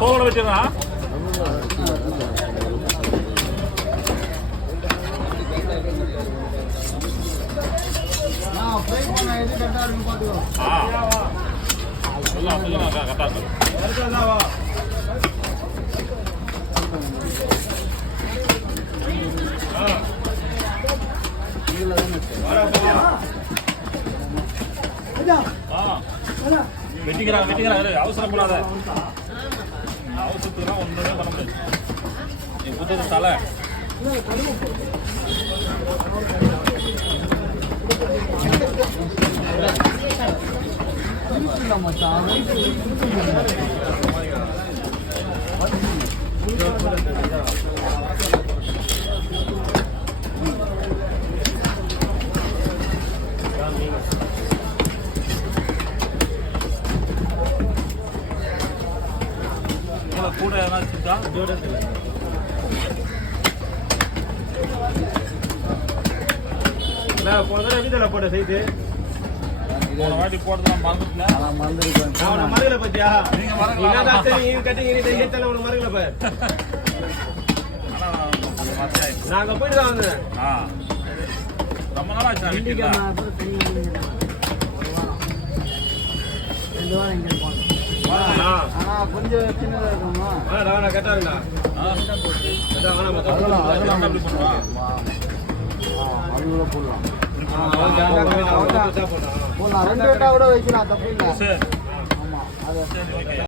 தோலை வச்சுருந்தா வெட்டிக்கிறாங்க அவசரப்படாத அவசரத்துக்குலாம் ஒன்றுமே பண்ண முடியாது நீ புத்தது தலை கூட போட்ட சைட்டு வாட்டி போட்டதெல்லாம் மறந்துல பத்தியா மருகல நாங்க போயிட்டு தான் வந்தேன் ரொம்ப நாள் ஆச்சு கொஞ்சம் சின்னதா இருக்குமா கேட்டாருங்களா போடலாம் 2 கூட வைக்கலாம் தப்பு இல்லை. ஆமா